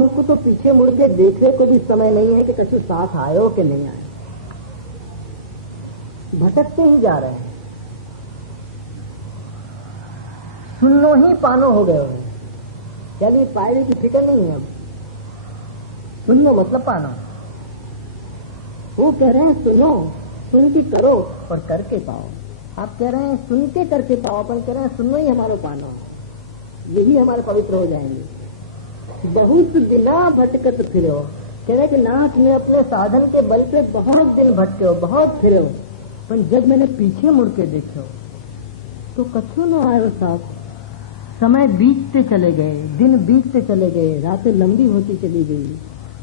उनको तो पीछे मुड़ के देखने को भी समय नहीं है कि कछु साथ आयो कि नहीं आयो, भटकते ही जा रहे हैं। सुनो ही पानो हो गए हैं, यानी पायरी की फिक्र नहीं है। अब सुनो मतलब पानो। वो कह रहे हैं सुनो, सुन के करो और करके पाओ। आप कह रहे हैं सुन के करके पाओ, अपन कह रहे हैं सुनो ही हमारो पानो, यही हमारे पवित्र हो जाएंगे। बहुत दिना भटकत फिरो, कह रहे कि नाथ में अपने साधन के बल पे बहुत दिन भटके हो, बहुत फिरे हो, पर जब मैंने पीछे मुड़ के देखो तो कछु न आयो साथ। समय बीतते चले गए, दिन बीतते चले गए, रातें लंबी होती चली गई,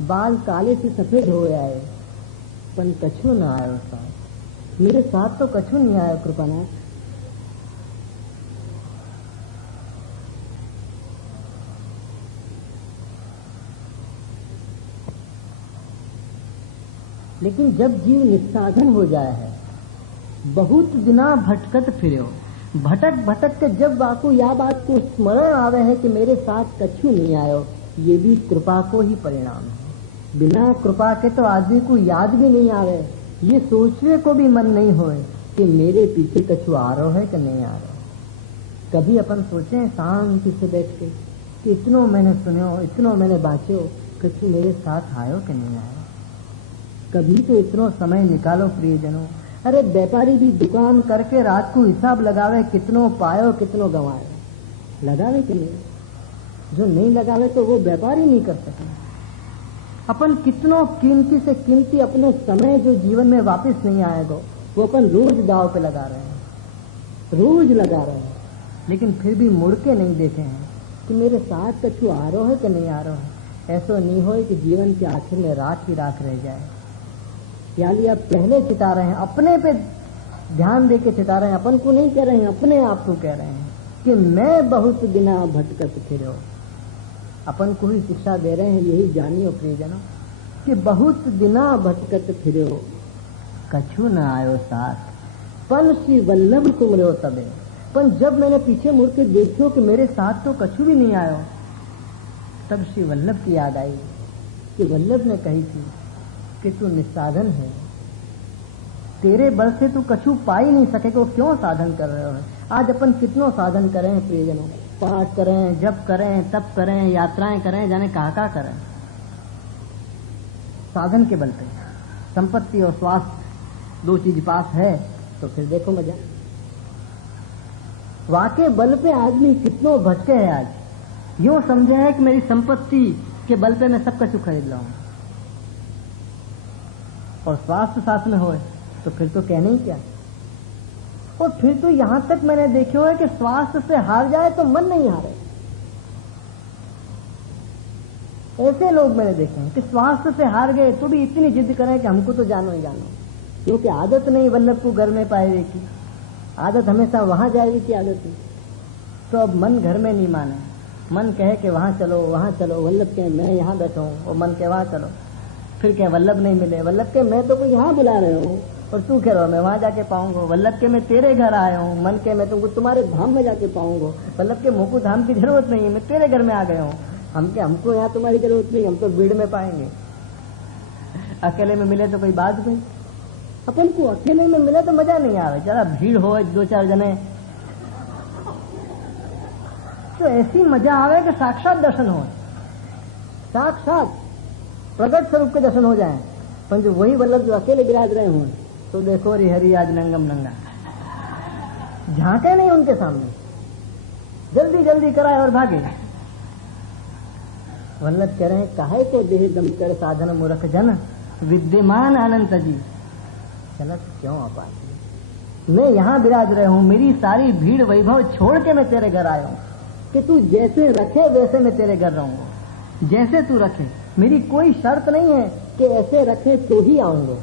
बाल काले से सफेद हो आए, पर कछु न आयो साथ। मेरे साथ तो कछु नहीं आयो कृपानाथ। लेकिन जब जीव निस्साधन हो जाए है, बहुत दिना भटकत फिरो, भटक भटक के जब बाकू या बात को स्मरण आवे है कि मेरे साथ कछु नहीं आयो, ये भी कृपा को ही परिणाम है। बिना कृपा के तो आदमी को याद भी नहीं आवे, ये सोचने को भी मन नहीं होए कि मेरे पीछे कछु आ रहा है कि नहीं आ रहा। कभी अपन सोचे शांति से बैठ के कि इतनो मैंने सुनो, इतनो मैंने बाँचो, कछु मेरे साथ आयो कि नहीं आयो। कभी तो इतनो समय निकालो प्रियजनों। अरे व्यापारी भी दुकान करके रात को हिसाब लगावे, कितनो पायो कितनो गंवाए, लगावे कि नहीं। जो नहीं लगावे तो वो व्यापारी नहीं कर सके। अपन कितनो कीमती से कीमती अपने समय जो जीवन में वापस नहीं आएगा, वो अपन रोज दाव पे लगा रहे हैं, रोज लगा रहे हैं, लेकिन फिर भी मुड़ के नहीं देखे हैं कि मेरे साथ कछु आ रहा है कि नहीं आ रहा है। ऐसा नहीं हो कि जीवन के आखिर में राख ही राख रह जाए। यानी आप पहले चिता रहे हैं, अपने पे ध्यान दे के चिता रहे हैं, अपन को नहीं कह रहे हैं, अपने आप को कह रहे हैं कि मैं बहुत दिना भटकत फिरो। अपन को ही शिक्षा दे रहे हैं, यही जानियो प्रियजनों कि बहुत दिना भटकत फिरो, कछु न आयो साथ, पन श्री वल्लभ तुम रहो तबे। पर जब मैंने पीछे मुड़ के देखो कि मेरे साथ तो कछु भी नहीं आयो, तब श्री वल्लभ की याद आई कि वल्लभ ने कही थी कि तू निस्साधन है, तेरे बल से तू कछु पा ही नहीं सकेगा, क्यों साधन कर रहे हो। आज अपन कितनों साधन करें प्रियजनों, पाठ करें, जप करें, तप करें, यात्राएं करें, जाने कहाँ करें, साधन के बल पे। संपत्ति और स्वास्थ्य दो चीज पास है तो फिर देखो मजा। वाके बल पे आदमी कितनों भटके है। आज यूं समझे है कि मेरी संपत्ति के बल पे मैं सब कुछ खरीद लाऊं, और स्वास्थ्य साथ में होए तो फिर तो कहने ही क्या। और फिर तो यहां तक मैंने देखा है कि स्वास्थ्य से हार जाए तो मन नहीं हारे। ऐसे लोग मैंने देखे हैं कि स्वास्थ्य से हार गए तो भी इतनी जिद करें कि हमको तो जानो ही जानो, क्योंकि आदत नहीं वल्लभ को घर में पाए की, आदत हमेशा वहां जाएगी की आदत है। तो अब मन घर में नहीं माने, मन कहे कि वहां चलो वहां चलो, वल्लभ के मैं यहाँ बैठा हूँ, और मन के वहां चलो, फिर क्या वल्लभ नहीं मिले, वल्लभ के मैं तो कोई यहाँ बुला रहे हूँ और तू कह रहा मैं वहां जाके पाऊंगा, वल्लभ के मैं तेरे घर आया हूँ, मन के मैं तुमको तुम्हारे धाम में जाके पाऊंगा, वल्लभ के मुझको धाम की जरूरत नहीं है, मैं तेरे घर में आ गया हूँ, हमको यहाँ तुम्हारी जरूरत नहीं, हम तो भीड़ में पाएंगे। अकेले में मिले तो कोई बात नहीं, अपन को अकेले में मिले तो मजा नहीं आवे, जरा भीड़ हो दो चार जने तो ऐसी मजा आवे कि साक्षात दर्शन हो, साक्षात प्रगट स्वरूप के दर्शन हो जाए। पर जो वही वल्लभ जो अकेले विराज रहे हों तो देखो रे हरि आज नंगम नंगा, झांके नहीं उनके सामने, जल्दी जल्दी कराए और भागे। वल्लभ कह रहे हैं काहे को देह दम कर साधन मूर्ख जन, विद्यमान अनंत जी चलत क्यों अपाती। मैं यहाँ विराज रहे हूँ, मेरी सारी भीड़ वैभव छोड़ के मैं तेरे घर आया हूँ कि तू जैसे रखे वैसे मैं तेरे घर रहूंगा, जैसे तू रखे, मेरी कोई शर्त नहीं है कि ऐसे रखे तो ही आऊंगा,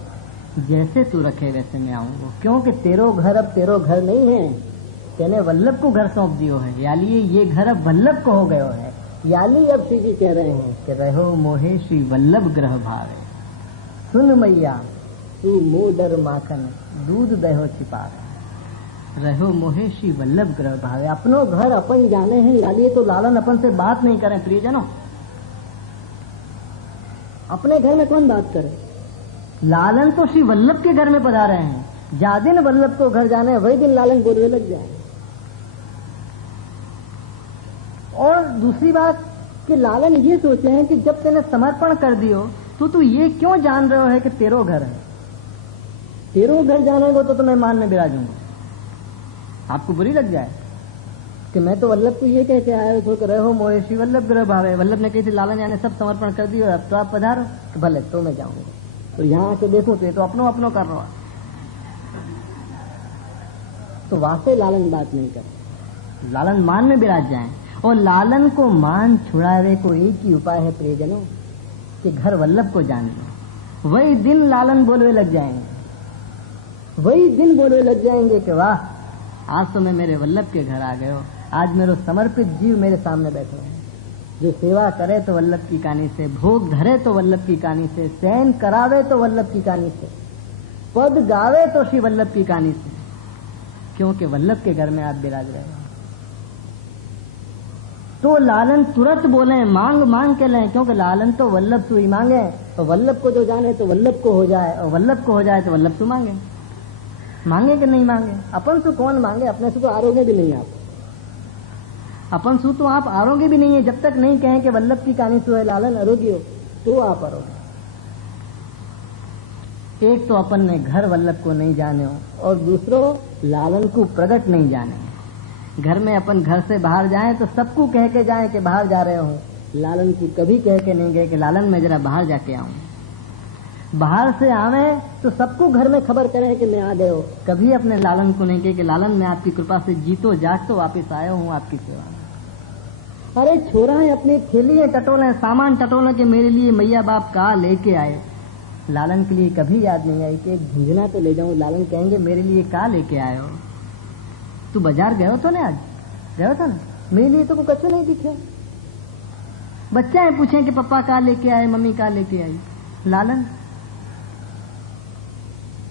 जैसे तू रखे वैसे मैं आऊंगा, क्योंकि तेरो घर अब तेरो घर नहीं है, तेने वल्लभ को घर सौंप दियो है, याली ये घर अब वल्लभ को हो गयो है। याली अब श्री जी कह रहे हैं कि रहो मोहे श्री वल्लभ ग्रह भावे, सुन मैया तू मोडर माखन दूध दहो छिपावे, रहो मोहे श्री वल्लभ ग्रह भावे। अपनो घर अपन जाने हैं, याली तो लालन अपन से बात नहीं करें प्रियजनों, अपने घर में कौन बात करे? लालन तो श्री वल्लभ के घर में पधारे हैं। जा दिन वल्लभ को घर जाने वही दिन लालन बोलने लग जाए। और दूसरी बात कि लालन ये सोचे हैं कि जब तेने समर्पण कर दियो तो तू ये क्यों जान रहे हो है कि तेरो घर है, तेरो घर जाने को तो मैं मान में बिराजूंगा। आपको बुरी लग जाए कि मैं तो वल्लभ को ये कह के आया तो रहे हो मोहे श्री वल्लभ ग्रह भावे। वल्लभ ने कही थी लालन जाने सब समर्पण कर दियो, अब तो आप पधारो। तो भले तो मैं जाऊंगा। तो यहाँ आके देखो तो ये तो अपनो अपनो कर रहा। तो वाकई लालन बात नहीं कर, लालन मान में विराज जाए। और लालन को मान छुड़ावे को एक ही उपाय है प्रियजनों कि घर वल्लभ को जान लो। वही दिन लालन बोलवे लग जाएंगे, वही दिन बोलवे लग जाएंगे कि वाह आज तो मैं मेरे वल्लभ के घर आ गए हो, आज मेरे समर्पित जीव मेरे सामने बैठे हैं। जो सेवा करे तो वल्लभ की कहानी से, भोग धरे तो वल्लभ की कहानी से, शयन करावे तो वल्लभ की कहानी से, पद गावे तो श्री वल्लभ की कहानी से, क्योंकि वल्लभ के घर में आप विराज रहे हो। तो लालन तुरंत बोले मांग मांग के लें, क्योंकि लालन तो वल्लभ तू ही मांगे। तो वल्लभ को जो जाने तो वल्लभ को हो जाए, और वल्लभ को हो जाए तो वल्लभ तू मांगे। मांगे कि नहीं मांगे? अपन से कौन मांगे? अपने से तो आरोगे भी नहीं आप, अपन से तो आप आरोगे भी नहीं है। जब तक नहीं कहें कि वल्लभ की कहानी सो है लालन आरोगी हो तो आप आरोगे। एक तो अपन ने घर वल्लभ को नहीं जाने हो, और दूसरों लालन को प्रगट नहीं जाने। घर में अपन घर से बाहर जाएं तो सबको कह के जाएं कि बाहर जा रहे हो, लालन को कभी कह के नहीं गए कि लालन मैं जरा बाहर जाके आऊं। बाहर से आवे तो सबको घर में खबर करें कि मैं आ गए हो, कभी अपने लालन को नहीं कहे कि लालन मैं आपकी कृपा से जीतो जाग तो वापिस आया हूं आपकी सेवा में। अरे छोरा है अपनी थैली टटोले, सामान टटोले के मेरे लिए मैया बाप कहा लेके आए। लालन के लिए कभी याद नहीं आई कि एक झुंझुना तो ले जाऊं। लालन कहेंगे मेरे लिए कहा लेके आए हो? तू बाजार गयो तो ना, आज गयो था ना, मेरे लिए तो कुछ नहीं दिखे। बच्चे हैं पूछे कि पापा कहा लेके आए, मम्मी कहा लेके आई। लालन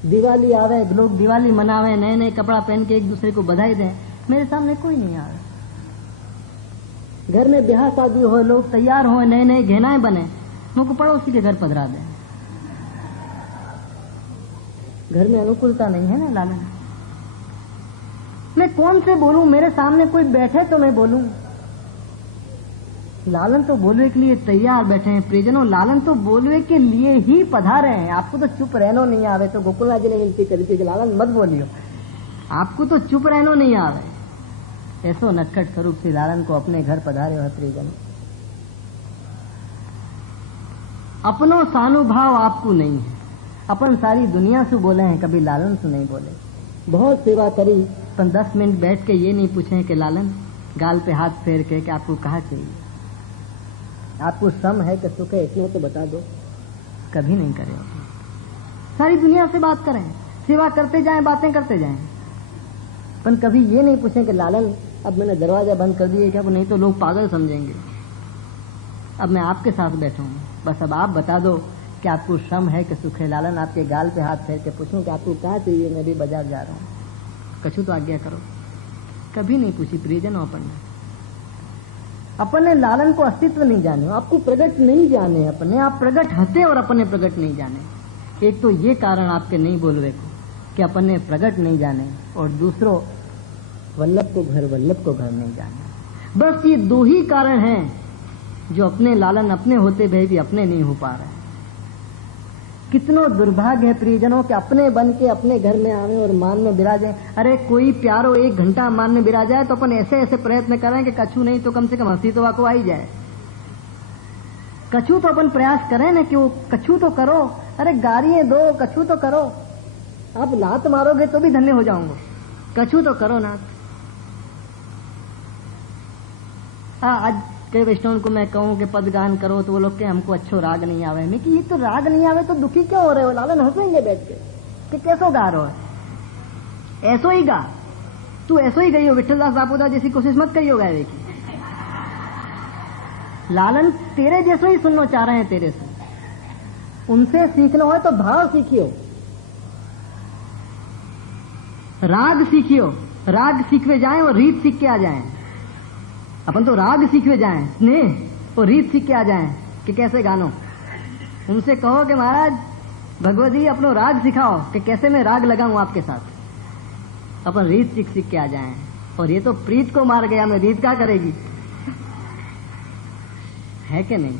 दिवाली आवे, लोग दिवाली मनावे, नए नए कपड़ा पहन के एक दूसरे को बधाई दें, मेरे सामने कोई नहीं आवे। घर में ब्याह शादी हो, लोग तैयार हो, नए नए गहनाएं बने, मुझको पड़ोसी के घर पधरा दें। घर में अनुकूलता नहीं है ना लालन। मैं कौन से बोलूं? मेरे सामने कोई बैठे तो मैं बोलूं। लालन तो बोलवे के लिए तैयार बैठे हैं प्रियजनों, लालन तो बोलवे के लिए ही पधारे हैं। आपको तो चुप रहनो नहीं आवे, तो गोकुला जी ने विनती करी थी कि लालन मत बोलियो, आपको तो चुप रहनो नहीं आवे। ऐसो नटखट स्वरूप से लालन को अपने घर पधारे हो प्रियजन। अपनो सानुभाव आपको नहीं है, अपन सारी दुनिया से बोले हैं, कभी लालन से नहीं बोले। बहुत सेवा करी, पर 10 मिनट बैठ के ये नहीं पूछे कि लालन गाल पे हाथ फेर के कि आपको कहा चाहिए, आपको श्रम है कि सुख है, इतना तो बता दो। कभी नहीं करे। सारी दुनिया से बात करें, सेवा करते जाएं, बातें करते जाएं, पर कभी ये नहीं पूछे कि लालन अब मैंने दरवाजा बंद कर दिया क्या, नहीं तो लोग पागल समझेंगे, अब मैं आपके साथ बैठूं, बस अब आप बता दो कि आपको श्रम है कि सुख है। लालन आपके गाल पे हाथ फेर के पूछूं कि आपको क्या चाहिए, मैं भी बाजार जा रहा हूँ, कछु तो आज्ञा करो। कभी नहीं पूछी प्रियजन। अपन ने लालन को अस्तित्व नहीं जाने, आपको प्रगट नहीं जाने, अपने आप प्रगट हते और अपने प्रगट नहीं जाने। एक तो ये कारण आपके नहीं बोलवे को कि अपने प्रगट नहीं जाने, और दूसरो वल्लभ को घर नहीं जाने। बस ये 2 ही कारण हैं जो अपने लालन अपने होते भय भी अपने नहीं हो पा रहे। कितनो दुर्भाग्य है प्रियजनों कि अपने बन के अपने घर में आवे और मान में बिराजे। अरे कोई प्यारो 1 घंटा मान में बिराज जाए तो अपन ऐसे ऐसे प्रयत्न करें कि कछु नहीं तो कम से कम हंसी तो वाको आई जाए। कछु तो अपन प्रयास करें ना कि वो कछु तो करो। अरे गाड़ियां दो, कछु तो करो। आप लात मारोगे तो भी धन्य हो जाऊंगा, कछु तो करो ना। आज कई वैष्णव को मैं कहूं कि पद गान करो तो वो लोग के हमको अच्छो राग नहीं आवे। मैं कि ये तो राग नहीं आवे तो दुखी क्यों हो रहे हो? लालन हंसेंगे बैठ के कि कैसो गा रहे हो, ऐसो ही गा, तू ऐसो ही गई हो, विठलदास दापोदा जैसी कोशिश मत करियो गावे की। लालन तेरे जैसो ही सुनना चाह रहे हैं, तेरे से उनसे सीखना हो तो भाव सीखियो, राग सीखियो, राग सीखवे जाए और रीत सीख के आ जाए। अपन तो राग सीखवे जाएं, स्नेह और रीत सीख के आ जाएं कि कैसे गानो। उनसे कहो कि महाराज भगवत जी अपनो राग सिखाओ कि कैसे मैं राग लगाऊं आपके साथ, अपन रीत सीख के आ जाएं। और ये तो प्रीत को मार गया, मैं रीत क्या करेगी, है कि नहीं।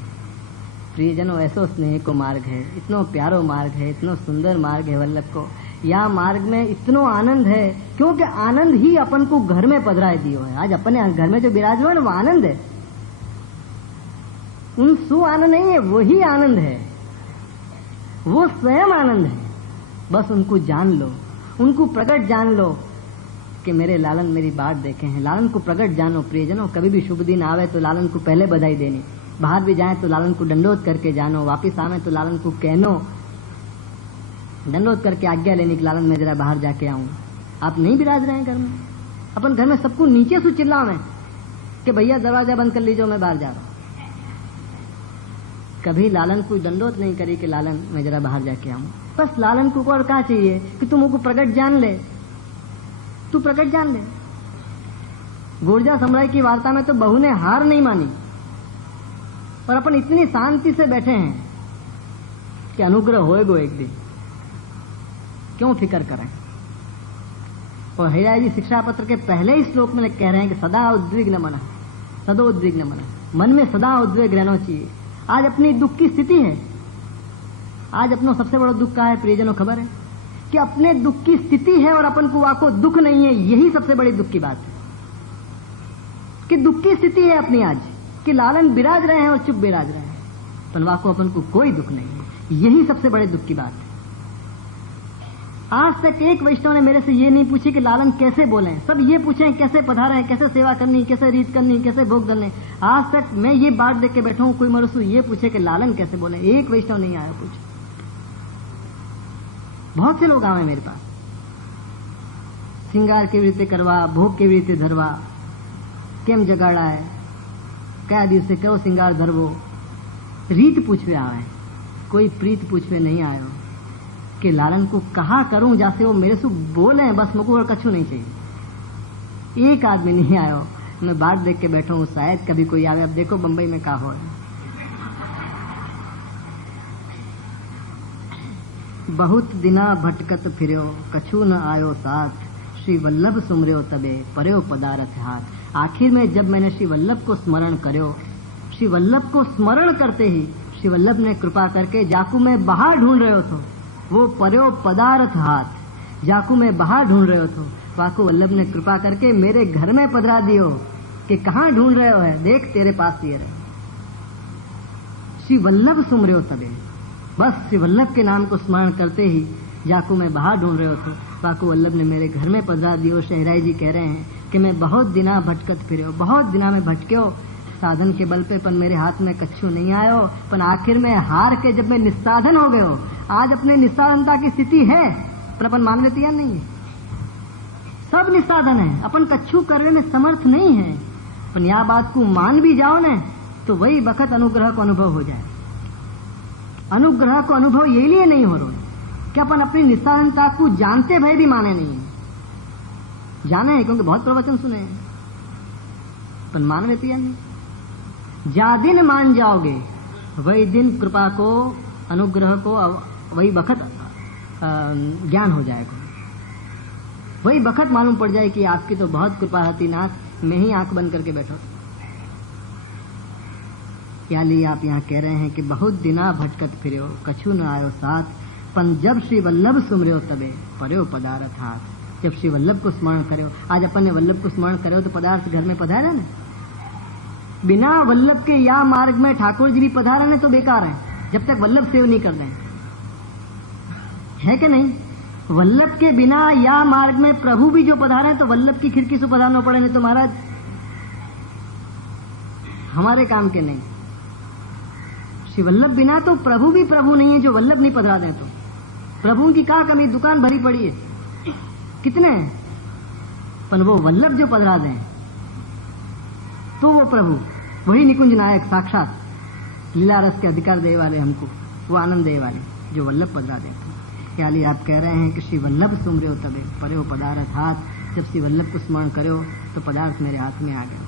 प्रियजनों, ऐसो स्नेह को मार्ग है, इतनो प्यारो मार्ग है, इतनो सुंदर मार्ग है वल्लभ को। या मार्ग में इतनो आनंद है, क्योंकि आनंद ही अपन को घर में पधराए दियो है। आज अपने घर में जो विराजमान वो आनंद है, उन सु आनंद नहीं है, वही आनंद है, वो स्वयं आनंद है। बस उनको जान लो, उनको प्रकट जान लो कि मेरे लालन मेरी बात देखे हैं। लालन को प्रकट जानो प्रियजनों। कभी भी शुभ दिन आवे तो लालन को पहले बधाई देनी, बाहर भी जाए तो लालन को दंडोत करके जानो, वापिस आवे तो लालन को कहनो, दंडोत करके आज्ञा लेने की लालन मैं जरा बाहर जाके आऊं। आप नहीं विराज रहे हैं घर में, अपन घर में सबको नीचे से चिल्लावे कि भैया दरवाजा बंद कर लीजिए, मैं बाहर जा रहा हूं। कभी लालन को दंडोत नहीं करी कि लालन मैं जरा बाहर जाके आऊं। बस लालन को और क्या चाहिए कि तुम को प्रकट जान ले, तू प्रकट जान ले। गुर्जा सम्राट की वार्ता में तो बहू ने हार नहीं मानी, और अपन इतनी शांति से बैठे हैं कि अनुग्रह होएगो एक दिन, क्यों फिक्र करें। और हैया जी शिक्षा पत्र के पहले ही श्लोक में कह रहे हैं कि सदा उद्विग्न मन, सदा उद्विग्न मन में सदा उद्वेग रहना चाहिए। आज अपनी दुख की स्थिति है, आज अपना सबसे बड़ा दुख का है प्रियजनों, खबर है कि अपने दुख की स्थिति है और अपन को वाको दुख नहीं है। यही सबसे बड़ी दुख की बात है कि दुख की स्थिति है अपनी आज, कि लालन विराज रहे हैं और चुप विराज रहे हैं, पर वाको अपन को कोई दुख नहीं है। यही सबसे बड़े दुख की बात है। आज तक एक वैष्णव ने मेरे से ये नहीं पूछी कि लालन कैसे बोले, सब ये पूछे कैसे पधारे, कैसे सेवा करनी, कैसे रीत करनी, कैसे भोग करने। आज तक मैं ये बात देख के बैठा हूं, कोई मनुष्य ये पूछे कि लालन कैसे बोले, एक वैष्णव नहीं आया पूछे। बहुत से लोग आवे मेरे पास, श्रृंगार के रीते करवा, भोग के रीते धरवा, केम जगाड़ा है, क्या दिवसे कहो श्रृंगार धरवो, रीत पूछवे आवे, कोई प्रीत पूछवे नहीं आयो कि लालन को कहा करूं जैसे वो मेरे से बोले, बस मुझको और कछु नहीं चाहिए। एक आदमी नहीं आयो, मैं बात देख के बैठा हूं, शायद कभी कोई आवे। अब देखो बंबई में क्या हो, बहुत दिना भटकत फिर्यो कछु न आयो साथ, श्री वल्लभ सुमर्यो तबे पर्यो पदारथ हाथ। आखिर में जब मैंने श्री वल्लभ को स्मरण कर्यो, श्री वल्लभ को स्मरण करते ही श्री वल्लभ ने कृपा करके जाकू में बाहर ढूंढ रहे हो तो वो पर्यो पदारथ हाथ, जाकू में बाहर ढूंढ रहे हो तो वाकू वल्लभ ने कृपा करके मेरे घर में पधरा दियो कि कहाँ ढूंढ रहे हो है, देख तेरे पास ये रहे। श्री वल्लभ सुमर्यो तबे, बस श्री वल्लभ के नाम को स्मरण करते ही जाकू में बाहर ढूंढ रहे हो तो वाकू वल्लभ ने मेरे घर में पधरा दियो। शहराई जी कह रहे हैं कि मैं बहुत दिना भटकत फिरे, बहुत दिना में भटक्यो साधन के बल पे, पन मेरे हाथ में कच्छू नहीं आयो, पन आखिर में हार के जब मैं निस्साधन हो गयो। आज अपने निस्साधनता की स्थिति है, पर अपन मान लेते या नहीं है, सब निस्साधन है, अपन कच्छू करने में समर्थ नहीं है। पन यह बात को मान भी जाओ न तो वही वक्त अनुग्रह को अनुभव हो जाए। अनुग्रह को अनुभव ये लिए नहीं हो रहा कि अपन अपनी निस्साधनता को जानते भय भी माने नहीं है। जाने हैं क्योंकि बहुत प्रवचन सुने हैं, पर मान लेते या नहीं। जा दिन मान जाओगे वही दिन कृपा को, अनुग्रह को, वही वक्त ज्ञान हो जाएगा, वही वक्त मालूम पड़ जाए कि आपकी तो बहुत कृपा हती नाथ, मैं ही आंख बंद करके बैठा। क्या लिए आप यहाँ कह रहे हैं कि बहुत दिना भटकत फिर्यो कछु न आयो साथ, पन जब श्री वल्लभ सुमर्यो तबे पर्यो पदारथ हाथ। जब श्री वल्लभ को स्मरण करो, आज अपन ने वल्लभ को स्मरण करो तो पदार्थ घर में पधारे ना। बिना वल्लभ के या मार्ग में ठाकुर जी भी पधारे ना तो बेकार है, जब तक वल्लभ सेव नहीं कर दें, है कि नहीं। वल्लभ के बिना या मार्ग में प्रभु भी जो पधारे तो वल्लभ की खिड़की से पधारना पड़े, नहीं तो महाराज हमारे काम के नहीं। श्री वल्लभ बिना तो प्रभु भी प्रभु नहीं है, जो वल्लभ नहीं पधरा दें तो प्रभु की कहा कमी, दुकान भरी पड़ी है, कितने हैं, पर वो वल्लभ जो पधरा दें तो वो प्रभु, वही निकुंज नायक साक्षात लीला रस के अधिकार दे वाले, हमको वो आनंद दे वाले जो वल्लभ पधरा देते। क्या लिए आप कह रहे हैं कि श्री वल्लभ सुमर्यो तबे पर्यो पदारथ हाथ। जब श्री वल्लभ को स्मरण करो तो पदार्थ मेरे हाथ में आ गया।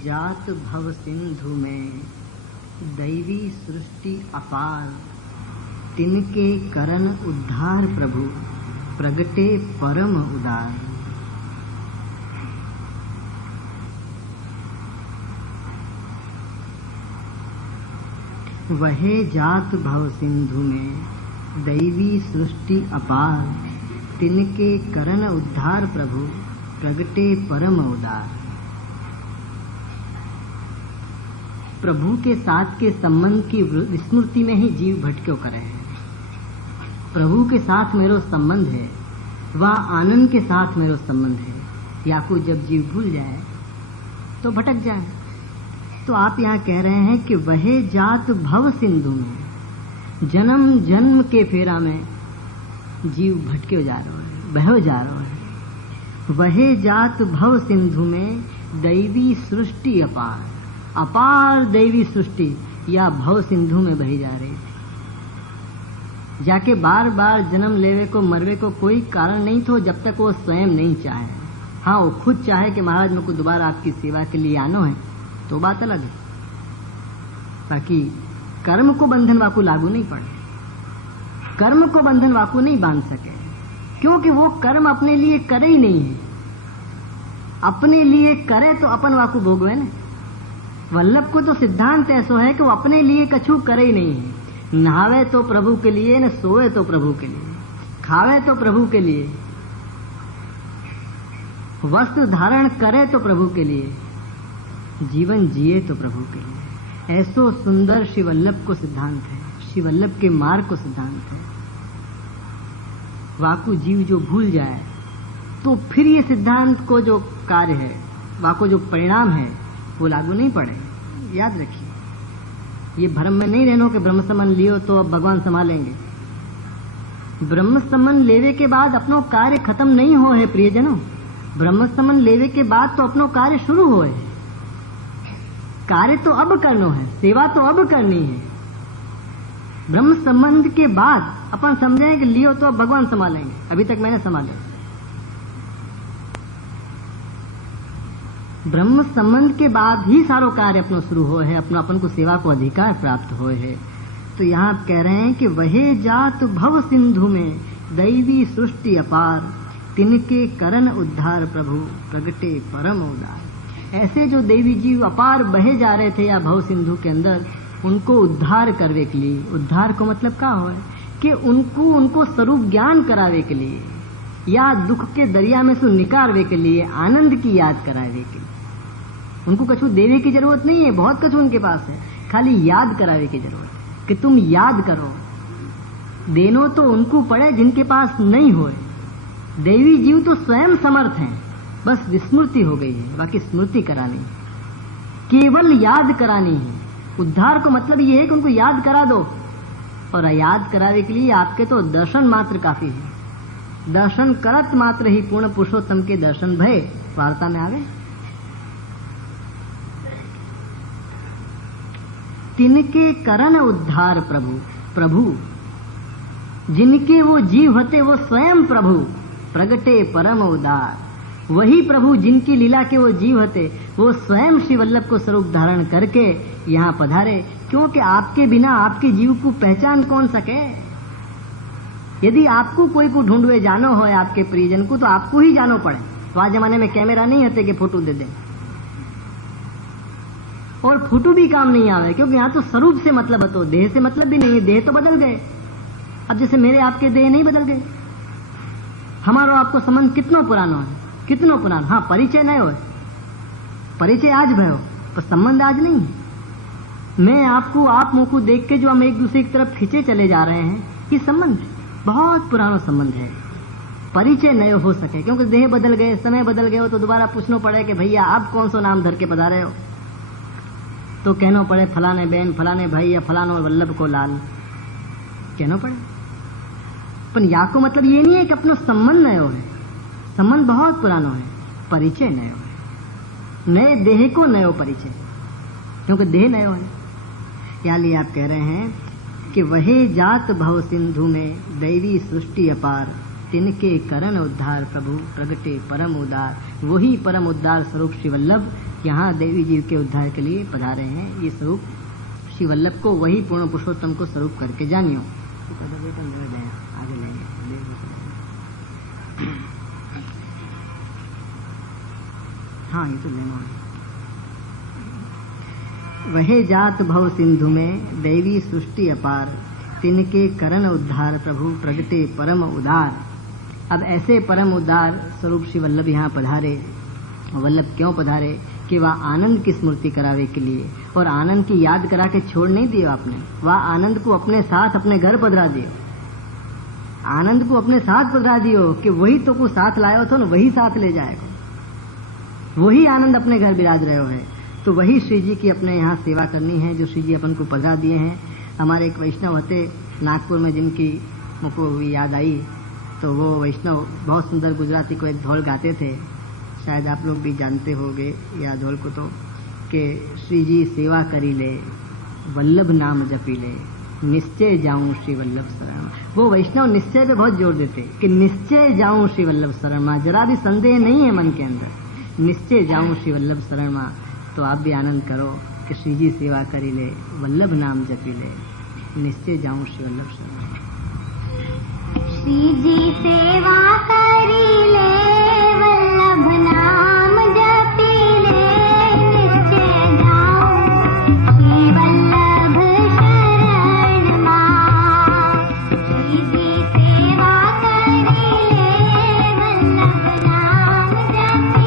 जात भव सिंधु में दैवी सृष्टि अपार, तिनके करन उद्धार प्रभु प्रगटे परम उदार। वहे जात भव सिंधु में दैवी सृष्टि अपार, तिनके करन उद्धार प्रभु प्रगटे परम उदार। प्रभु के साथ के संबंध की स्मृति में ही जीव भटक्यो करे है। प्रभु के साथ मेरो संबंध है, वह आनंद के साथ मेरो संबंध है। याकू जब जीव भूल जाए तो भटक जाए। तो आप यहाँ कह रहे हैं कि वहे जात भव सिंधु में, जन्म जन्म के फेरा में जीव भटक्यो जा रहा है, बहो जा रहा है। वहे जात भव सिंधु में दैवी सृष्टि अपार, अपार दैवी सृष्टि या भव सिंधु में बही जा रही थी। जाके बार बार जन्म लेवे को मरवे को कोई कारण नहीं था जब तक वो स्वयं नहीं चाहे। हाँ, वो खुद चाहे कि महाराज मेरे को दोबारा आपकी सेवा के लिए आना है तो बात अलग है। ताकि कर्म को बंधन वाकू लागू नहीं पड़े, कर्म को बंधन वाकू नहीं बांध सके, क्योंकि वो कर्म अपने लिए करे ही नहीं है। अपने लिए करे तो अपन वाकू भोगवे न। वल्लभ को तो सिद्धांत ऐसा है कि वो अपने लिए कछु करे ही नहीं है। नहावे तो प्रभु के लिए, न सोए तो प्रभु के लिए, खावे तो प्रभु के लिए। वस्त्र धारण करे तो प्रभु के लिए, जीवन जिए तो प्रभु के लिए। ऐसो सुंदर श्री वल्लभ को सिद्धांत है, श्री वल्लभ के मार्ग को सिद्धांत है। वाकु जीव जो भूल जाए तो फिर ये सिद्धांत को जो कार्य है, वाको जो परिणाम है, वो लागू नहीं पड़े। याद रखिए, ये भ्रम में नहीं रहना कि ब्रह्म संबंध लियो तो अब भगवान संभालेंगे। ब्रह्म संबंध लेवे के बाद अपनो कार्य खत्म नहीं हो है प्रियजनों। ब्रह्म संबंध लेवे के बाद तो अपनो कार्य शुरू हो है। कार्य तो अब करना है, सेवा तो अब करनी है। ब्रह्म संबंध के बाद अपन समझें कि लियो तो अब भगवान संभालेंगे, अभी तक मैंने संभाला। ब्रह्म संबंध के बाद ही सारो कार्य अपनो शुरू हो है, अपना अपन को सेवा को अधिकार प्राप्त हो है। तो यहाँ आप कह रहे हैं कि वहे जात भव सिंधु में दैवी सृष्टि अपार, तिनके करण उद्धार प्रभु प्रगटे परम उदार। ऐसे जो देवी जीव अपार बहे जा रहे थे या भव सिंधु के अंदर, उनको उद्धार करने के लिए, उद्धार को मतलब क्या हो कि उनको स्वरूप ज्ञान करावे के लिए या दुख के दरिया में से निकारवे के लिए, आनंद की याद करावे के लिए। उनको कछु देवे की जरूरत नहीं है, बहुत कछु उनके पास है, खाली याद करावे की जरूरत है कि तुम याद करो। देनो तो उनको पड़े जिनके पास नहीं होए। देवी जीव तो स्वयं समर्थ हैं, बस विस्मृति हो गई है, बाकी स्मृति करानी है, केवल याद करानी है। उद्धार को मतलब ये है कि उनको याद करा दो, और याद करावे के लिए आपके तो दर्शन मात्र काफी है। दर्शन करत मात्र ही पूर्ण पुरुषोत्तम के दर्शन भय वार्ता में आवे। तिनके करण उद्धार प्रभु, प्रभु जिनके वो जीव होते वो स्वयं प्रभु, प्रगटे परम उदार। वही प्रभु जिनकी लीला के वो जीव होते, वो स्वयं श्री वल्लभ को स्वरूप धारण करके यहाँ पधारे। क्योंकि आपके बिना आपके जीव को पहचान कौन सके। यदि आपको कोई को ढूंढवे जानो हो आपके प्रियजन को, तो आपको ही जानो पड़े। वहां जमाने में कैमरा नहीं होते कि फोटो दे दे, और फोटो भी काम नहीं आवे, क्योंकि यहाँ तो स्वरूप से मतलब है, तो देह से मतलब भी नहीं है। देह तो बदल गए। अब जैसे मेरे आपके देह नहीं बदल गए, हमारा आपको संबंध कितना पुराना है, कितना पुराना। हाँ, परिचय नहीं हो, परिचय आज भयो, पर संबंध आज नहीं है। मैं आपको, आप मुंह को देख के जो हम एक दूसरे की तरफ खींचे चले जा रहे हैं, ये संबंध बहुत पुराना संबंध है। परिचय नहीं हो सके, क्योंकि देह बदल गए, समय बदल गए हो, तो दोबारा पूछना पड़े कि भैया आप कौन सा नाम धर के पधारे हो, तो कहना पड़े फलाने बहन, फलाने भाई या फलानो वल्लभ को लाल कहना पड़े। पर या को मतलब ये नहीं है कि अपना संबंध नयो है, संबंध बहुत पुराना है, परिचय नयो है। नए देह को नयो परिचय, क्योंकि देह नयो है। या लिए आप कह रहे हैं कि वहे जात भव सिंधु में दैवी सृष्टि अपार, तिनके करण उद्धार प्रभु प्रगटे परम उदार। वही परम उद्धार स्वरूप श्री वल्लभ यहाँ देवी जीव के उद्धार के लिए पधारे हैं। ये स्वरूप श्री वल्लभ को, वही पूर्ण पुरुषोत्तम को स्वरूप करके जानियो। आगे लेंगे। हाँ, ये तो लेना। वहे जात भव सिंधु में दैवी सृष्टि अपार, तिनके करण उद्धार प्रभु प्रगटे परम उदार। अब ऐसे परम उदार स्वरूप श्री वल्लभ यहाँ पधारे। वल्लभ क्यों पधारे कि वह आनंद की स्मृति करावे के लिए, और आनंद की याद करा के छोड़ नहीं दियो आपने। वह आनंद को अपने साथ अपने घर पधरा दियो, आनंद को अपने साथ पधरा दियो कि वही तो को साथ लायो तो न, वही साथ ले जाएगा। वही आनंद अपने घर विराज रहे हो है। तो वही श्री जी की अपने यहाँ सेवा करनी है, जो श्री जी अपन को पधरा दिए हैं। हमारे एक वैष्णव होते नागपुर में, जिनकी मुझको याद आई, तो वो वैष्णव बहुत सुंदर गुजराती को एक ढोल गाते थे, शायद आप लोग भी जानते होंगे या ढोल को, तो कि श्री जी सेवा करी ले, वल्लभ नाम जपी ले, निश्चय जाऊं श्री वल्लभ शरण। वो वैष्णव निश्चय पे बहुत जोर देते कि निश्चय जाऊं श्री वल्लभ शरण मां, जरा भी संदेह नहीं है मन के अंदर, निश्चय जाऊं श्री वल्लभ शरण मां। तो आप भी आनंद करो कि श्री जी सेवा करी ले, वल्लभ नाम जपी ले, निश्चय जाऊं श्री वल्लभ शरण। श्री जी सेवा करी ले, वल्लभ नाम जपी ले, निश्चय जाऊं श्री वल्लभ शरण मां। श्री जी सेवा करी ले, वल्लभ नाम जपी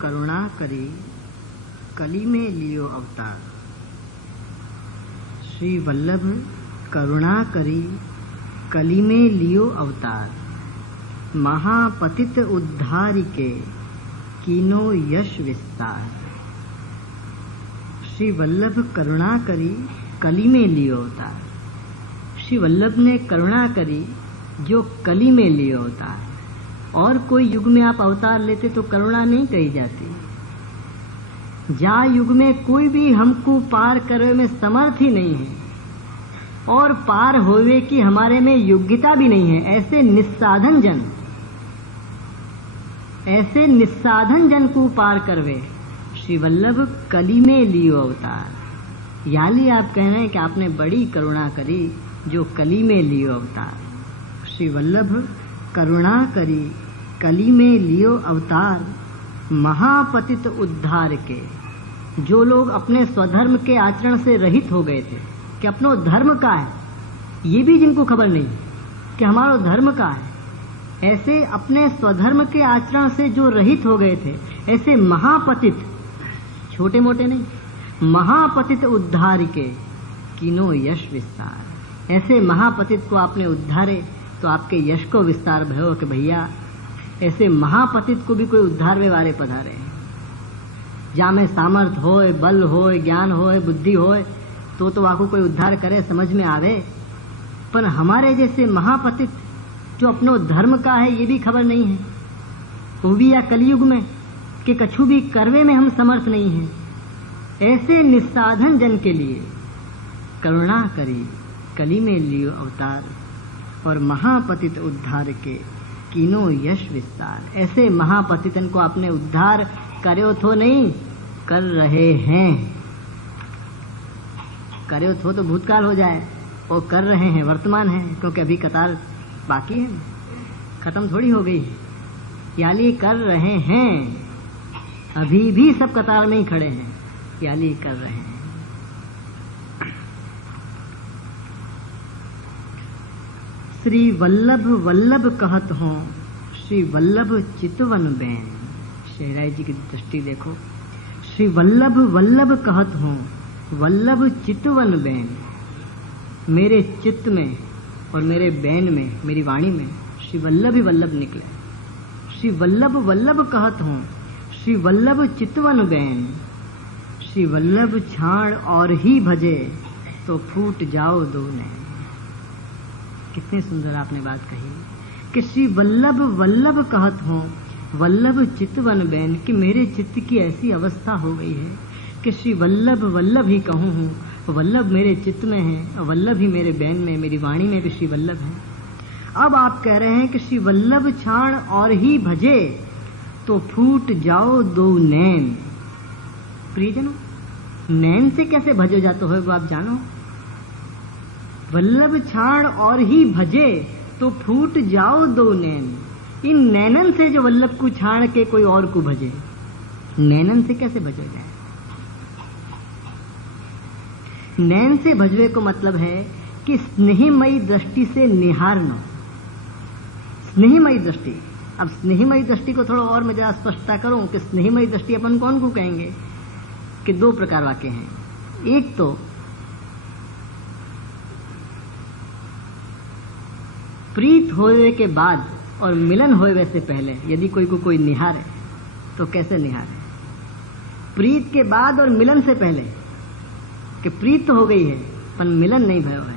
करुणा करी कली में लियो अवतार। श्री वल्लभ करुणा करी कली में लियो अवतार, महापतित उद्धारिके कीनो यश विस्तार। श्री वल्लभ करुणा करी कली में लियो अवतार। श्री वल्लभ ने करुणा करी जो कली में लियो अवतार। और कोई युग में आप अवतार लेते तो करुणा नहीं कही जाती। जा युग में कोई भी हमको पार करे में समर्थ ही नहीं है और पार होवे की हमारे में योग्यता भी नहीं है, ऐसे निस्साधन जन को पार करवे श्री वल्लभ कली में लियो अवतार। याली आप कह रहे हैं कि आपने बड़ी करुणा करी जो कली में लियो अवतार। श्री वल्लभ करुणा करी कली में लियो अवतार, महापतित उद्धार के। जो लोग अपने स्वधर्म के आचरण से रहित हो गए थे कि अपनो धर्म का है, ये भी जिनको खबर नहीं कि हमारा धर्म का है, ऐसे अपने स्वधर्म के आचरण से जो रहित हो गए थे, ऐसे महापतित, छोटे मोटे नहीं, महापतित उद्धार के कीनो यश विस्तार। ऐसे महापतित को आपने उद्धारे तो आपके यश को विस्तार भयो कि भैया ऐसे महापतित को भी कोई उद्धार वे वारे पधारे। जा में सामर्थ होए, बल होए, ज्ञान होए, बुद्धि होए तो वाको कोई उद्धार करे, समझ में आवे। पर हमारे जैसे महापतित जो अपनो धर्म का है ये भी खबर नहीं है, वो भी या कलयुग में कि कछु भी करवे में हम समर्थ नहीं हैं। ऐसे निस्साधन जन के लिए करुणा करी कली में लियो अवतार, और महापतित उद्धार के कीनो यश विस्तार। ऐसे महापतितन को आपने उद्धार करो तो नहीं, कर रहे हैं। करो तो भूतकाल हो जाए, और कर रहे हैं वर्तमान है, क्योंकि अभी कतार बाकी है, खत्म थोड़ी हो गई है। याली कर रहे हैं, अभी भी सब कतार में ही खड़े हैं, याली कर रहे हैं। श्री वल्लभ वल्लभ कहत हो, श्री वल्लभ चितवन बैन। शेहराई जी की दृष्टि देखो, श्री वल्लभ वल्लभ कहत हो, वल्लभ चितवन बैन। मेरे चित्त में और मेरे बैन में, मेरी वाणी में श्री वल्लभ ही वल्लभ निकले। श्री वल्लभ वल्लभ कहत हो, श्री वल्लभ चितवन बैन। श्री वल्लभ छाण और ही भजे तो फूट जाओ दो नैन। कितनी सुंदर आपने बात कही कि श्री वल्लभ वल्लभ कहत हो, वल्लभ चितवन बैन, कि मेरे चित्त की ऐसी अवस्था हो गई है कि श्री वल्लभ वल्लभ ही कहूँ हूँ। वल्लभ मेरे चित्त में है और वल्लभ ही मेरे बैन में, मेरी वाणी में भी श्री वल्लभ है। अब आप कह रहे हैं कि श्री वल्लभ छाण और ही भजे तो फूट जाओ दो नैन। प्रियजनों, नैन से कैसे भजो जाते हो आप जानो। वल्लभ छाण और ही भजे तो फूट जाओ दो नैन। इन नैनन से जो वल्लभ को छाण के कोई और को भजे, नैनन से कैसे भजो जाए। नैन से भजवे को मतलब है कि स्नेहमयी दृष्टि से निहारना। स्नेहमयी दृष्टि, अब स्नेहमयी दृष्टि को थोड़ा और मैं जरा स्पष्टता करूं कि स्नेहमयी दृष्टि अपन कौन को कहेंगे कि दो प्रकार वाक्य हैं। एक तो प्रीत होने के बाद और मिलन होने से पहले यदि कोई को कोई निहारे तो कैसे निहारे। प्रीत के बाद और मिलन से पहले कि प्रीत तो हो गई है पर मिलन नहीं भयो है,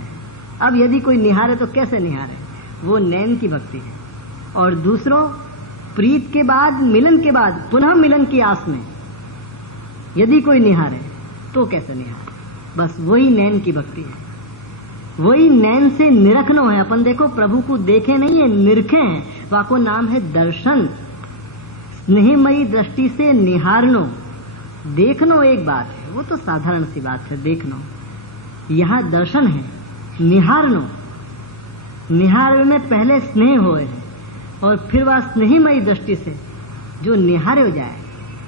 अब यदि कोई निहारे तो कैसे निहारे, वो नैन की भक्ति है। और दूसरों, प्रीत के बाद मिलन के बाद पुनः मिलन की आस में यदि कोई निहारे तो कैसे निहारे, बस वही नैन की भक्ति है। वही नैन से निरखनो है। अपन देखो प्रभु को देखे नहीं है, निरखे हैं, वाको नाम है दर्शन। स्नेहमयी दृष्टि से निहारनो, देखनो एक बात है, वो तो साधारण सी बात है देखनो। यहाँ दर्शन है, निहारनो। निहार में पहले स्नेह होए है और फिर वह स्नेहमयी दृष्टि से जो निहारे हो जाए।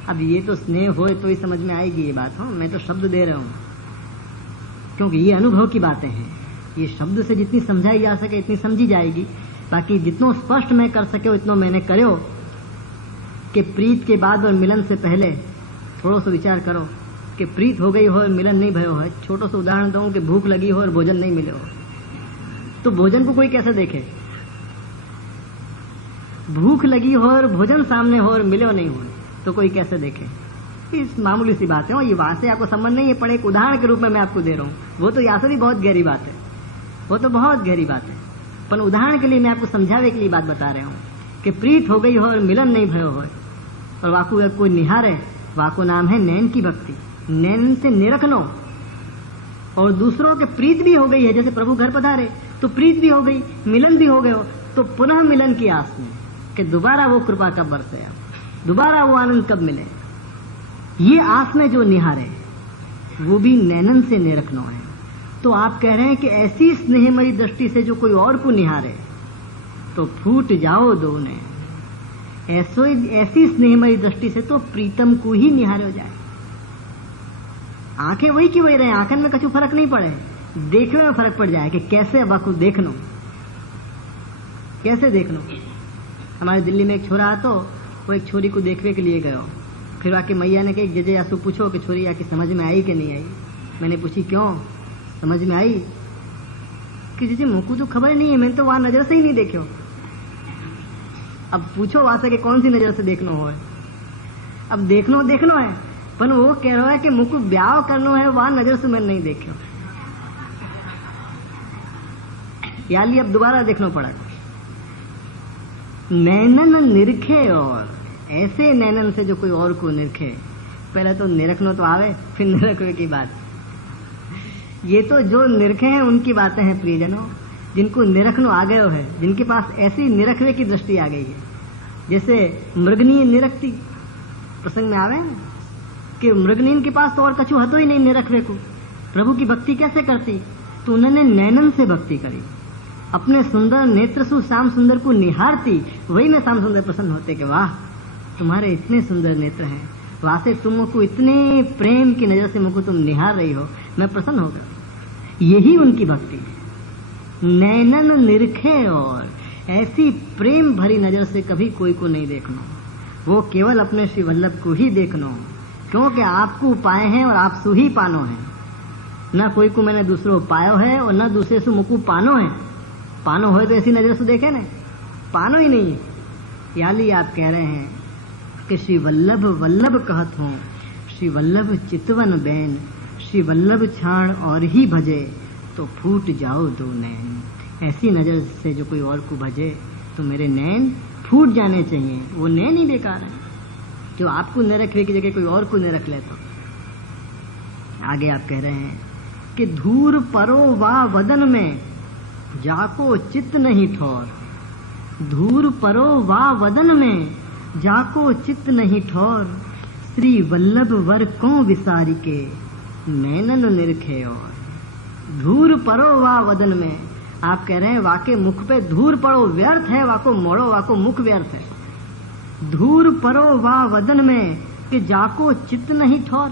अब ये तो स्नेह होए तो ही समझ में आएगी ये बात। हो, मैं तो शब्द दे रहा हूँ क्योंकि ये अनुभव की बातें हैं। ये शब्द से जितनी समझाई जा सके इतनी समझी जाएगी, बाकी जितनो स्पष्ट मैं कर सके उतनो मैंने करो। कि प्रीत के बाद और मिलन से पहले थोड़ा सा विचार करो कि प्रीत हो गई हो और मिलन नहीं भयो है। छोटो सा उदाहरण दूं कि भूख लगी हो और भोजन नहीं मिले हो, तो भोजन को कोई कैसे देखे? भूख लगी हो और भोजन सामने हो और मिले नहीं हो तो कोई कैसे देखे? इस मामूली सी बात है और ये बात से आपको संबंध नहीं है, पर एक उदाहरण के रूप में मैं आपको दे रहा हूँ। वो तो यहाँ से भी बहुत गहरी बात है, वो तो बहुत गहरी बात है, पर उदाहरण के लिए मैं आपको समझावे के लिए बात बता रहा हूँ कि प्रीत हो गई हो और मिलन नहीं भयो हो और वाकु कोई निहारे, वाको नाम है नैन की भक्ति। नैन से निरखनो और दूसरों के प्रीत भी हो गई है, जैसे प्रभु घर पधारे तो प्रीत भी हो गई, मिलन भी हो गए हो, तो पुनः मिलन की आस में कि दोबारा वो कृपा कब बरसे, दोबारा वो आनंद कब मिले, ये आस में जो निहारे वो भी नैनन से निरखनो है। तो आप कह रहे हैं कि ऐसी स्नेहमयी दृष्टि से जो कोई और को निहारे तो फूट जाओ दो नैन, ऐसी स्नेहमयी दृष्टि से तो प्रीतम को ही निहारे हो जाए। आंखें वही की वही रहे, आंखन में कछु फर्क नहीं पड़े, देखने में फर्क पड़ जाए कि कैसे अब आपको देखनो, कैसे देखनो। हमारे दिल्ली में एक छोरा आ तो वो एक छोरी को देखने के लिए गयो, फिर आके मैया ने कही जजे आसू पूछो कि छोरी आके समझ में आई कि नहीं आई। मैंने पूछी क्यों समझ में आई? कि जजे मुझको तो खबर नहीं है, मैंने तो वहां नजर से ही नहीं देखो। अब पूछो वहां से कि कौन सी नजर से देखना हो है? अब देखनो है, पर वो कह रहा है कि मुझको ब्याह करना है, वहां नजर से मैंने नहीं देखो, याली अब दोबारा देखना पड़ेगा। नैनन निरखे और ऐसे नैनन से जो कोई और को निरखे, पहले तो निरखनो तो आवे फिर निरखने की बात। ये तो जो निरखे हैं उनकी बातें हैं प्रियजनों, जिनको निरखनो आ गए है, जिनके पास ऐसी निरखने की दृष्टि आ गई है, जैसे मृगनी निरखती प्रसंग में आवे कि मृगनीन के पास तो और कछु हतो ही नहीं निरखने को, प्रभु की भक्ति कैसे करती? तो उन्होंने नैनन से भक्ति करी, अपने सुंदर नेत्र से श्याम सुंदर को निहारती, वही में श्याम सुंदर प्रसन्न होते कि वाह तुम्हारे इतने सुंदर नेत्र हैं, वहां से तुमको इतने प्रेम की नजर से मुझको तुम निहार रही हो, मैं प्रसन्न हो गया। यही उनकी भक्ति है। नैनन निरखे और ऐसी प्रेम भरी नजर से कभी कोई को नहीं देखना, वो केवल अपने श्री वल्लभ को ही देखना, क्योंकि आपको पाए हैं और आप सु ही पानो है। न कोई को मैंने दूसरों पायो है और न दूसरे से मुझको पानो है। पानो हो तो ऐसी नजर से देखे ना, पानो ही नहीं है। याली आप कह रहे हैं कि श्री वल्लभ वल्लभ कहत हो, श्री वल्लभ चितवन बैन, श्री वल्लभ छाण और ही भजे तो फूट जाओ दो नैन। ऐसी नजर से जो कोई और को भजे तो मेरे नैन फूट जाने चाहिए। वो नैन ही बेकार है जो आपको न रखने की जगह कोई और को न रख लेता। आगे आप कह रहे हैं कि धूर परो वा वदन में जाको चित्त नहीं ठोर, धूर परो वा वदन में जाको चित्त नहीं ठोर, श्री वल्लभ वर को विसारी के नैनन निरखे और। धूर परो वा वदन में आप कह रहे हैं वाके मुख पे धूर पड़ो व्यर्थ है, वाको मोड़ो वाको मुख व्यर्थ है। धूर परो वा वदन में कि जाको चित्त नहीं ठोर,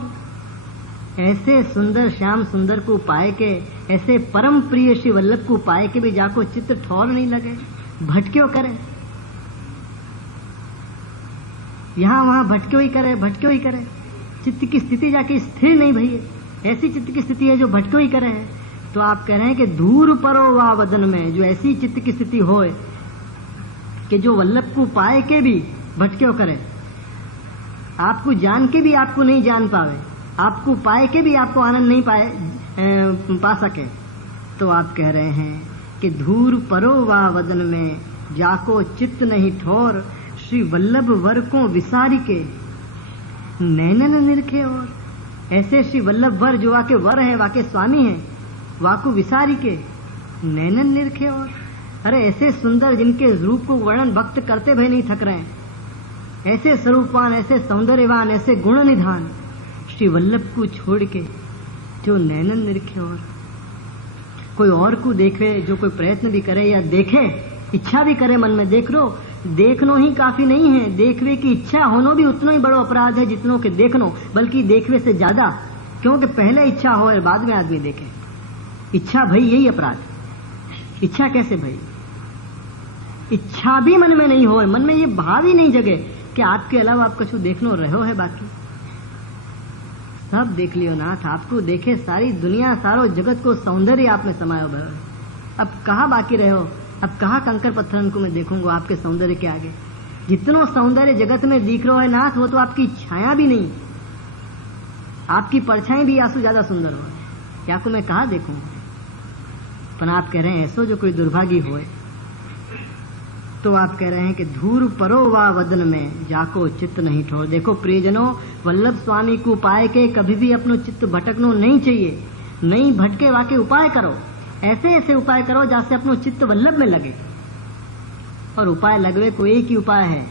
ऐसे सुंदर श्याम सुंदर को पाए के, ऐसे परम प्रिय श्री वल्लभ को पाए के भी जाको चित्त ठोर नहीं लगे, भटक्यो करे, यहाँ वहां भटक्यो ही करे, चित्त की स्थिति जाके स्थिर नहीं भई, ऐसी चित्त की स्थिति है जो भटक्यो ही करे है। तो आप कह रहे हैं कि दूर परो वा वदन में जो ऐसी चित्त की स्थिति होए कि जो वल्लभ को पाए के भी भटक्यो करे, आपको जान के भी आपको नहीं जान पावे, आपको पाए के भी आपको आनंद नहीं पा सके, तो आप कह रहे हैं कि धूर परो वा वदन में जाको चित्त नहीं ठोर, श्री वल्लभ वर को विसारी के नैनन निरखे और। ऐसे श्री वल्लभ वर जो वाके वर है, वाके स्वामी है, वाको विसारी के नैनन निरखे और। अरे ऐसे सुंदर जिनके रूप को वर्णन भक्त करते भय नहीं थक रहे हैं, ऐसे स्वरूपवान, ऐसे सौंदर्यवान, ऐसे गुण निधान श्री वल्लभ को छोड़ के जो नैनन निरखे और। कोई और को देखे, जो कोई प्रयत्न भी करे या देखे, इच्छा भी करे मन में, देख लो, देखनो ही काफी नहीं है, देखने की इच्छा होना भी उतना ही बड़ा अपराध है जितनों के देखनो, बल्कि देखने से ज्यादा, क्योंकि पहले इच्छा हो और बाद में आदमी देखे। इच्छा भई यही अपराध। इच्छा कैसे भई? इच्छा भी मन में नहीं हो, मन में ये भाव ही नहीं जगे कि आपके अलावा आप कुछ देखनो रहो है, बाकी सब देख लियो नाथ, आपको देखे सारी दुनिया, सारो जगत को सौंदर्य आप में समायो भरो। अब कहाँ बाकी रहे हो, अब कहाँ कंकर पत्थरन को मैं देखूंगा आपके सौंदर्य के आगे। जितनो सौंदर्य जगत में दिख रहा है नाथ, वो तो आपकी छाया भी नहीं, आपकी परछाई भी आंसू ज्यादा सुंदर हो, क्या को मैं कहाँ देखूंगा। पर आप कह रहे हैं ऐसो जो कोई दुर्भागी होए, तो आप कह रहे हैं कि धूर परो वा वदन में जाको चित्त नहीं ठोर। देखो प्रियजनों, वल्लभ स्वामी को पाए के कभी भी अपनो चित्त भटकनो नहीं चाहिए। नहीं भटके वाके उपाय करो, ऐसे ऐसे उपाय करो जैसे अपनो चित्त वल्लभ में लगे। और उपाय लगवे को एक ही उपाय है,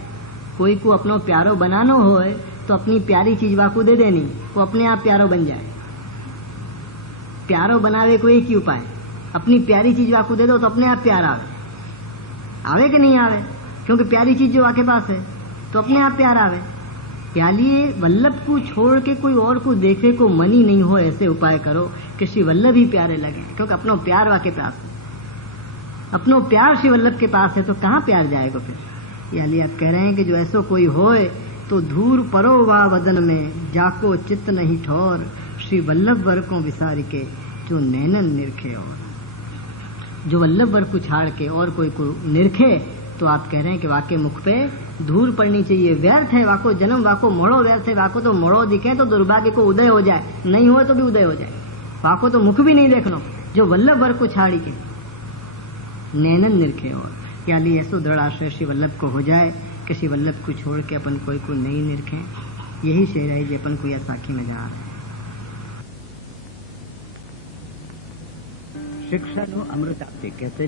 कोई को अपनो प्यारो बनानो होए तो अपनी प्यारी चीज वाको दे देनी, वो अपने आप प्यारो बन जाए। प्यारो बनावे को एक ही उपाय, अपनी प्यारी चीज वाको दे दो तो अपने आप प्यार आवे। आवे कि नहीं आवे, क्योंकि प्यारी चीज जो आपके पास है तो अपने आप प्यार आवे। प्यालिए वल्लभ को छोड़ के कोई और को देखे को मन ही नहीं हो, ऐसे उपाय करो कि श्री वल्लभ ही प्यारे लगे, क्योंकि अपनो प्यार वाके पास है, अपनो प्यार श्री वल्लभ के पास है तो कहाँ प्यार जाएगा फिर। यानी आप कह रहे हैं कि जो ऐसो कोई होए तो धूर परो वा वदन में जाको चित्त नहीं ठोर। श्री वल्लभ वर को विसार के जो नैनन निरखे। और जो वल्लभ वर को छाड़ के और कोई को निरखे तो आप कह रहे हैं कि वाके मुख पे धूल पड़नी चाहिए। व्यर्थ है वाको जन्म, वाको मोड़ो व्यर्थ है, वाको तो मोड़ो दिखे तो दुर्भाग्य को उदय हो जाए, नहीं हो तो भी उदय हो जाए। वाको तो मुख भी नहीं देखनो। जो वल्लभ वर को छाड़ी के नैनन निरखे। और यानी ऐसो दृढ़ आश्रय श्री वल्लभ को हो जाए कि श्री वल्लभ को छोड़ के अपन कोई को नहीं निरखे। यही शेर है जो अपन को यह साखी में जा है। શિક્ષાનો અમૃત આપે કહેતે